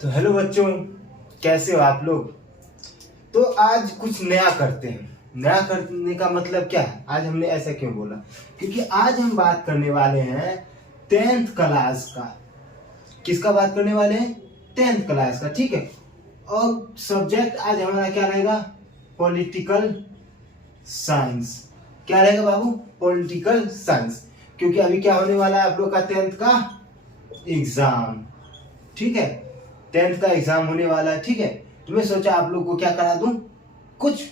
तो हेलो बच्चों, कैसे हो आप लोग। तो आज कुछ नया करते हैं। नया करने का मतलब क्या है, आज हमने ऐसा क्यों बोला, क्योंकि आज हम बात करने वाले हैं 10th क्लास का। किसका बात करने वाले हैं? 10th क्लास का, ठीक है। और सब्जेक्ट आज हमारा क्या रहेगा? Political science. क्या रहेगा बाबू? Political science. क्योंकि अभी क्या होने वाला है आप लोग का 10th का एग्जाम, ठीक है। 10th का एग्जाम होने वाला है, ठीक है। तो मैं सोचा आप लोग को क्या करा दूं, कुछ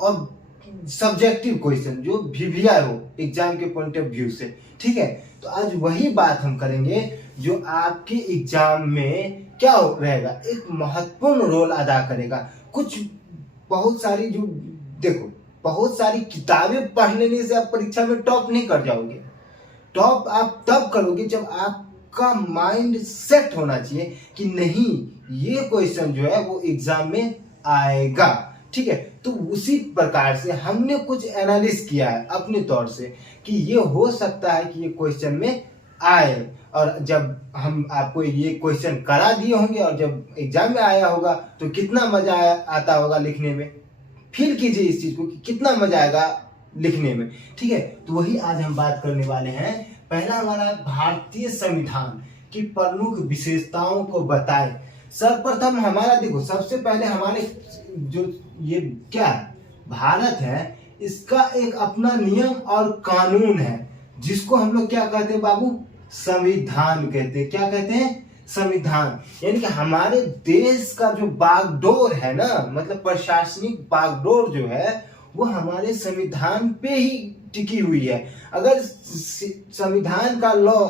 और सब्जेक्टिव क्वेश्चन जो वीवीआई हो एग्जाम के पॉइंट ऑफ व्यू से, ठीक है। तो आज वही बात हम करेंगे जो आपके एग्जाम में क्या रहेगा, एक महत्वपूर्ण रोल अदा करेगा। कुछ बहुत सारी जो देखो, बहुत सारी किताबें पढ़ लेने से आप परीक्षा में टॉप नहीं कर जाओगे। टॉप आप तब करोगे जब आपका माइंड सेट होना चाहिए कि नहीं, ये क्वेश्चन जो है वो एग्जाम में आएगा, ठीक है। तो उसी प्रकार से हमने कुछ एनालिसिस किया है अपने तौर से कि ये हो सकता है कि ये क्वेश्चन में आए। और जब हम आपको ये क्वेश्चन करा दिए होंगे और जब एग्जाम में आया होगा तो कितना मजा आता होगा लिखने में। फील कीजिए इस चीज को कि कितना मजा आएगा लिखने में, ठीक है। तो वही आज हम बात करने वाले हैं। पहला हमारा भारतीय संविधान की प्रमुख विशेषताओं को बताएं। सर्वप्रथम हमारा देखो, सबसे पहले हमारे जो ये क्या है, भारत है, इसका एक अपना नियम और कानून है जिसको हम लोग क्या कहते हैं बाबू? संविधान कहते हैं। क्या कहते हैं? संविधान। यानी कि हमारे देश का जो बागडोर है ना, मतलब प्रशासनिक बागडोर जो है वो हमारे संविधान पे ही टिकी हुई है। अगर संविधान का लॉ,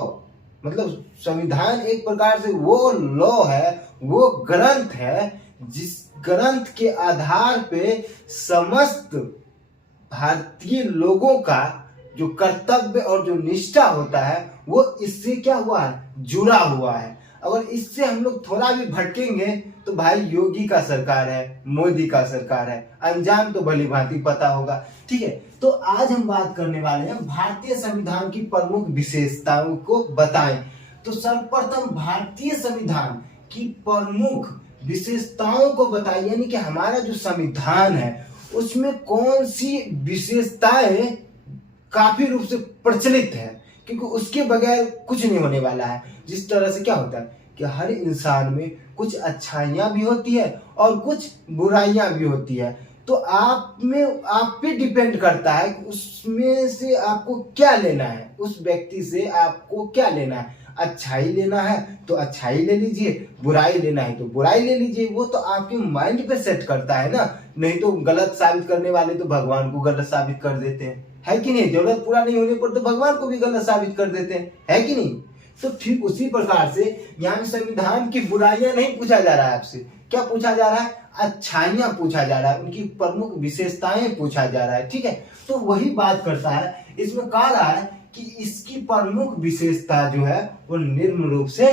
मतलब संविधान एक प्रकार से वो लॉ है, वो ग्रंथ है जिस ग्रंथ के आधार पे समस्त भारतीय लोगों का जो कर्तव्य और जो निष्ठा होता है वो इससे क्या हुआ है, जुड़ा हुआ है। अगर इससे हम लोग थोड़ा भी भटकेंगे तो भाई योगी का सरकार है, मोदी का सरकार है, अंजाम तो भली भांति पता होगा, ठीक है। तो आज हम बात करने वाले हैं भारतीय संविधान की प्रमुख विशेषताओं को बताएं। तो सर्वप्रथम भारतीय संविधान की प्रमुख विशेषताओं को बताइए, यानी कि हमारा जो संविधान है उसमें कौन सी विशेषताएं काफी रूप से प्रचलित है, क्योंकि उसके बगैर कुछ नहीं होने वाला है। जिस तरह से क्या होता है कि हर इंसान में कुछ अच्छाइयां भी होती है और कुछ बुराइयां भी होती है। तो आप पे डिपेंड करता है कि उसमें से आपको क्या लेना है, उस व्यक्ति से आपको क्या लेना है। अच्छाई लेना है तो अच्छाई ले लीजिए, बुराई लेना है तो बुराई ले लीजिए। वो तो आपके माइंड पे सेट करता है ना। नहीं तो गलत साबित करने वाले तो भगवान को गलत साबित कर देते हैं, है कि नहीं। जरूरत पूरा नहीं होने पर तो भगवान को भी गलत साबित कर देते हैं, है कि नहीं। तो ठीक उसी प्रकार से यहाँ संविधान की बुराइयां नहीं पूछा जा रहा है आपसे, क्या पूछा जा रहा है? अच्छाइयां पूछा जा रहा है, उनकी प्रमुख विशेषताएं पूछा जा रहा है, ठीक है। तो वही बात करता है, इसमें कहा रहा है कि इसकी प्रमुख विशेषता जो है वो निम्न रूप से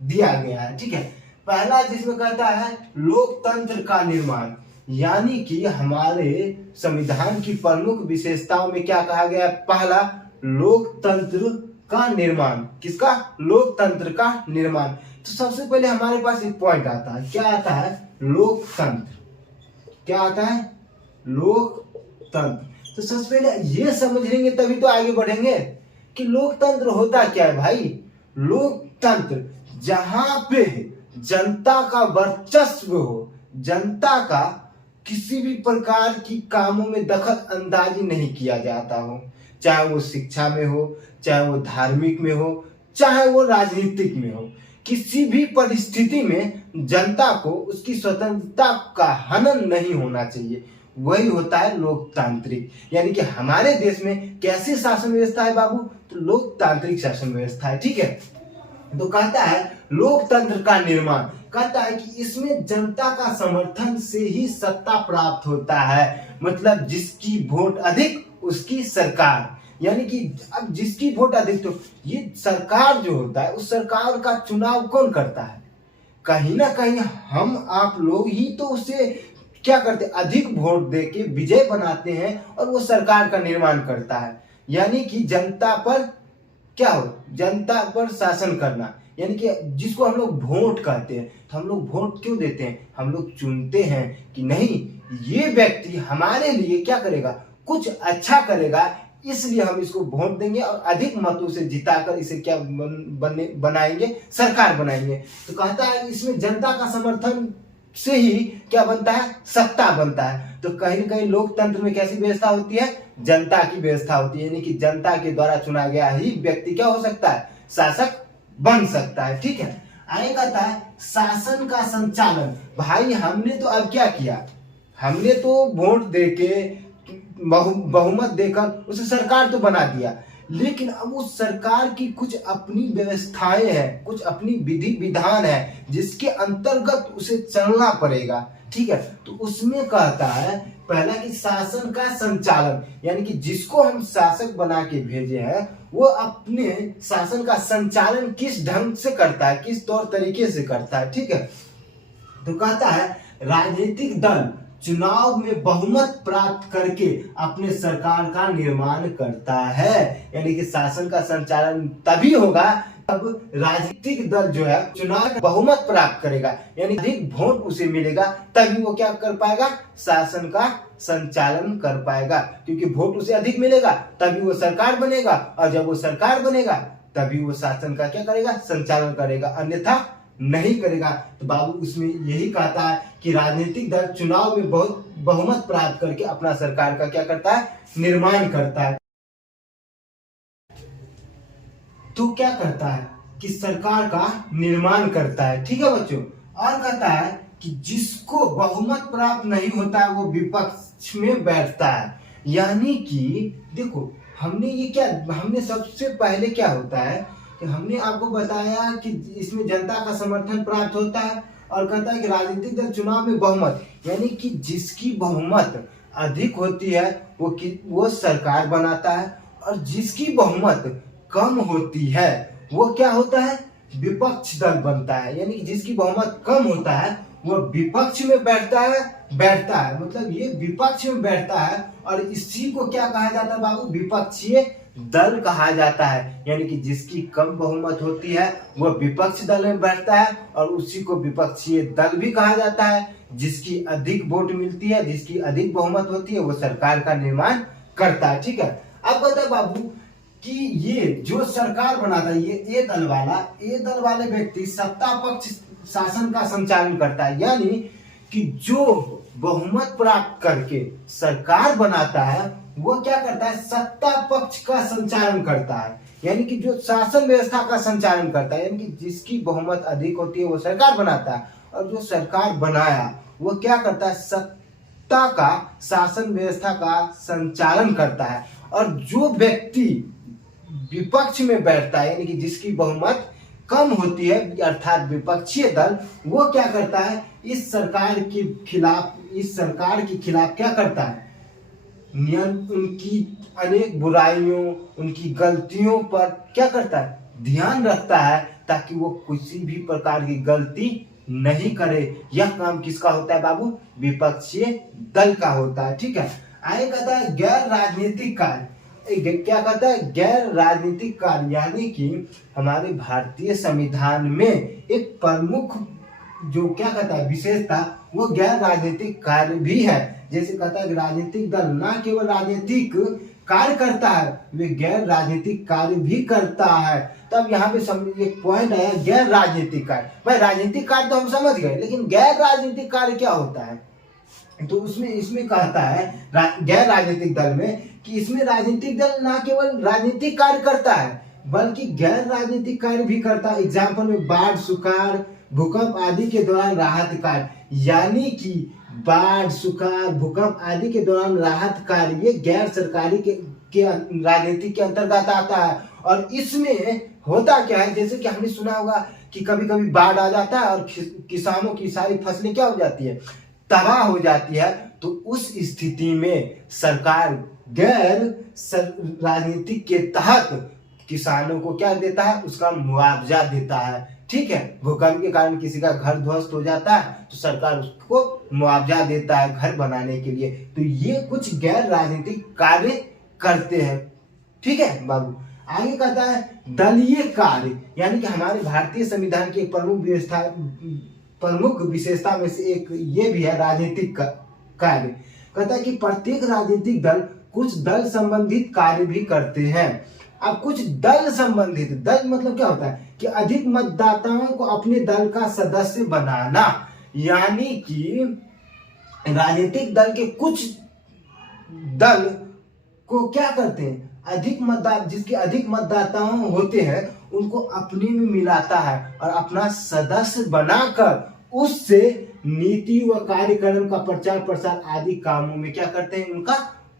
दिया गया है, ठीक है। पहला जिसमें कहता है लोकतंत्र का निर्माण, यानी कि हमारे संविधान की प्रमुख विशेषताओं में क्या कहा गया है? पहला, लोकतंत्र का निर्माण। किसका? लोकतंत्र का निर्माण। तो सबसे पहले हमारे पास एक पॉइंट आता है, क्या आता है? लोकतंत्र। क्या आता है? लोकतंत्र। तो सबसे पहले ये समझ लेंगे तभी तो आगे बढ़ेंगे कि लोकतंत्र होता क्या है भाई। लोकतंत्र जहां पे जनता का वर्चस्व हो, जनता का किसी भी प्रकार की कामों में दखल अंदाजी नहीं किया जाता हो, चाहे वो शिक्षा में हो, चाहे वो धार्मिक में हो, चाहे वो राजनीतिक में हो। किसी भी परिस्थिति में जनता को उसकी स्वतंत्रता का हनन नहीं होना चाहिए। वही होता है लोकतांत्रिक। यानी कि हमारे देश में कैसी शासन व्यवस्था है बाबू? तो लोकतांत्रिक शासन व्यवस्था है, ठीक है। तो कहता है लोकतंत्र का निर्माण, कहता है कि इसमें जनता का समर्थन से ही सत्ता प्राप्त होता है। मतलब जिसकी वोट अधिक उसकी सरकार, यानी कि अब जिसकी वोट अधिक, तो ये सरकार जो होता है उस सरकार का चुनाव कौन करता है? कहीं ना कहीं हम आप लोग ही तो उसे क्या करते हैं, अधिक वोट देके विजय बनाते हैं और वो सरकार का निर्माण करता है। यानी कि जनता पर क्या हो, जनता पर शासन करना, यानी कि जिसको हम लोग वोट कहते हैं। तो हम लोग वोट क्यों देते हैं? हम लोग चुनते हैं कि नहीं, ये व्यक्ति हमारे लिए क्या करेगा, कुछ अच्छा करेगा, इसलिए हम इसको वोट देंगे और अधिक मतों से जिताकर इसे क्या बनाएंगे, सरकार बनाएंगे। तो कहता है इसमें जनता का समर्थन से ही क्या बनता है, सत्ता बनता है। तो कहीं न कहीं लोकतंत्र में कैसी व्यवस्था होती है, जनता की व्यवस्था होती है, यानी कि जनता के द्वारा चुना गया ही व्यक्ति क्या हो सकता है, शासक बन सकता है। ठीक है, आगे कहता है शासन का संचालन। भाई हमने तो अब क्या किया, हमने तो वोट देके बहुमत देकर उसे सरकार तो बना दिया, लेकिन अब उस सरकार की कुछ अपनी व्यवस्थाएं हैं, कुछ अपनी विधि विधान है जिसके अंतर्गत उसे चलना पड़ेगा। ठीक है, तो उसमें कहता है पहला कि शासन का संचालन, यानी कि जिसको हम शासक बना के भेजे हैं वो अपने शासन का संचालन किस ढंग से करता है, किस तौर तरीके से करता है। ठीक है, तो कहता है राजनीतिक दल चुनाव में बहुमत प्राप्त करके अपने सरकार का निर्माण करता है, यानी कि शासन का संचालन तभी होगा अब राजनीतिक दल जो है चुनाव में बहुमत प्राप्त करेगा, यानी अधिक वोट उसे मिलेगा, तभी वो क्या कर पाएगा, शासन का संचालन कर पाएगा। क्योंकि वोट उसे अधिक मिलेगा तभी वो सरकार बनेगा, और जब वो सरकार बनेगा तभी वो शासन का क्या करेगा, संचालन करेगा, अन्यथा नहीं करेगा। तो बाबू उसमें यही कहता है कि राजनीतिक दल चुनाव में बहुत बहुमत प्राप्त करके अपना सरकार का क्या करता है, निर्माण करता है। तो क्या करता है कि सरकार का निर्माण करता है। ठीक है बच्चों, और कहता है कि जिसको बहुमत प्राप्त नहीं होता है वो विपक्ष में बैठता है। यानी कि देखो हमने ये क्या, हमने सबसे पहले क्या होता है कि हमने आपको बताया कि इसमें जनता का समर्थन प्राप्त होता है, और कहता है कि राजनीतिक दल चुनाव में बहुमत, यानी कि जिसकी बहुमत अधिक होती है वो सरकार बनाता है, और जिसकी बहुमत कम होती है वो क्या होता है, विपक्ष दल बनता है। यानी कि जिसकी बहुमत कम होता है वो विपक्ष में बैठता है, मतलब ये विपक्ष में बैठता है, और इसी को क्या कहा जाता है बाबू, विपक्षीय दल कहा जाता है। यानी कि जिसकी कम बहुमत होती है वह विपक्ष दल में बैठता है, और उसी को विपक्षीय दल भी कहा जाता है। जिसकी अधिक वोट मिलती है, जिसकी अधिक बहुमत होती है, वो सरकार का निर्माण करता है। ठीक है, अब बता बाबू कि ये जो सरकार बनाता है, ये दल वाले व्यक्ति सत्ता पक्ष शासन का संचालन करता है। यानी कि जो बहुमत प्राप्त करके सरकार बनाता है वो क्या करता है, सत्ता पक्ष का संचालन करता है, यानी कि जो शासन व्यवस्था का संचालन करता है। यानी कि जिसकी बहुमत अधिक होती है वो सरकार बनाता है, और जो सरकार बनाया वो क्या करता है, सत्ता का शासन व्यवस्था का संचालन करता है। और जो व्यक्ति विपक्ष में बैठता है, यानी कि जिसकी बहुमत कम होती है, अर्थात विपक्षीय दल, वो क्या करता है, इस सरकार के खिलाफ क्या करता है, उनकी अनेक बुराइयों, उनकी गलतियों पर क्या करता है, ध्यान रखता है, ताकि वो किसी भी प्रकार की गलती नहीं करे। यह काम किसका होता है बाबू, विपक्षीय दल का होता है। ठीक है, आगे कहता है गैर राजनीतिक कार्य। क्या कहता है, गैर राजनीतिक कार्य, यानी कि हमारे भारतीय संविधान में एक प्रमुख जो क्या कहता है विशेषता, वो गैर राजनीतिक कार्य भी है। जैसे कहता है कि राजनीतिक दल न केवल राजनीतिक कार्य करता है, वे गैर राजनीतिक कार्य भी करता है। तब यहाँ पे एक पॉइंट आया, गैर राजनीतिक कार्य। भाई राजनीतिक कार्य तो हम समझ गए, लेकिन गैर राजनीतिक कार्य क्या होता है, तो इसमें कहता है गैर राजनीतिक दल में कि इसमें राजनीतिक दल न केवल राजनीतिक कार्य करता है बल्कि गैर राजनीतिक कार्य भी करता है। एग्जाम्पल में बाढ़, सुखाड़, भूकंप आदि के दौरान राहत कार्य, यानी कि बाढ़, सुखाड़, भूकंप आदि के दौरान राहत कार्य ये गैर सरकारी के राजनीति के अंतर्गत आता है। और इसमें होता क्या है, जैसे कि हमने सुना होगा कि कभी कभी बाढ़ आ जाता है और किसानों की सारी फसलें क्या हो जाती है, तबाह हो जाती है। तो उस स्थिति में सरकार गैर राजनीतिक के तहत किसानों को क्या देता है, उसका मुआवजा देता है। ठीक है, भूकंप के कारण किसी का घर ध्वस्त हो जाता है तो सरकार उसको मुआवजा देता है घर बनाने के लिए। तो ये कुछ गैर राजनीतिक कार्य करते हैं। ठीक है बाबू, आगे कहता है दलीय कार्य, यानी कि हमारे भारतीय संविधान की एक प्रमुख विशेषता में से एक ये भी है राजनीतिक कार्य। कहता है कि प्रत्येक राजनीतिक दल कुछ दल संबंधित कार्य भी करते हैं। अब कुछ दल संबंधित, दल मतलब क्या होता है कि अधिक मतदाताओं को अपने दल का सदस्य बनाना, यानी कि राजनीतिक दल के कुछ दल को क्या करते हैं, जिसके अधिक मतदाताओं होते हैं उनको अपने में मिलाता है और अपना सदस्य बनाकर उससे नीति व कार्यक्रम का प्रचार प्रसार आदि कामों में क्या करते हैं, उनका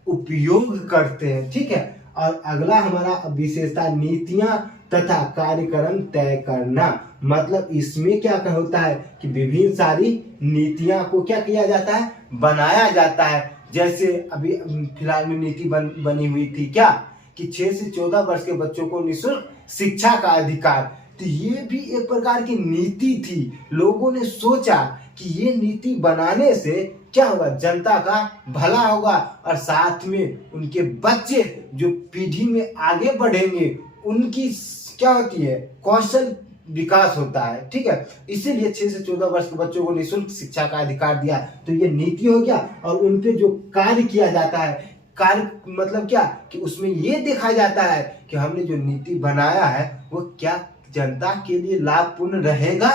उपयोग करते हैं। ठीक है, और अगला हमारा विशेषता नीतियां तथा कार्यक्रम तय करना, मतलब इसमें क्या होता है कि विभिन्न सारी नीतियां को क्या किया जाता है, बनाया जाता है। जैसे अभी फिलहाल में नीति बनी हुई थी क्या, कि 6 से 14 वर्ष के बच्चों को निःशुल्क शिक्षा का अधिकार, तो ये भी एक प्रकार की नीति थी। लोगों ने सोचा कि ये नीति बनाने से क्या होगा, जनता का भला होगा और साथ में उनके बच्चे जो पीढ़ी में आगे बढ़ेंगे उनकी क्या होती है, कौशल विकास होता है। ठीक है, इसीलिए 6 से 14 वर्ष के बच्चों को निःशुल्क शिक्षा का अधिकार दिया। तो ये नीति हो गया, और उन पे जो कार्य किया जाता है, कार्य मतलब क्या कि उसमें ये देखा जाता है कि हमने जो नीति बनाया है वो क्या जनता के लिए लाभपूर्ण रहेगा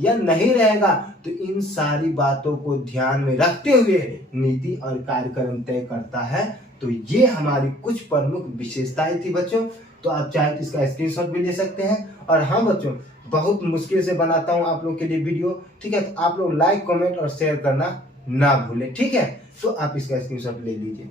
या नहीं रहेगा। तो इन सारी बातों को ध्यान में रखते हुए नीति और कार्यक्रम तय करता है। तो ये हमारी कुछ प्रमुख विशेषताएं थी बच्चों। तो आप चाहे तो इसका स्क्रीनशॉट भी ले सकते हैं। और हाँ बच्चों, बहुत मुश्किल से बनाता हूँ आप लोग के लिए वीडियो। ठीक है, तो आप लोग लाइक, कमेंट और शेयर करना ना भूलें। ठीक है, तो आप इसका स्क्रीनशॉट ले लीजिए।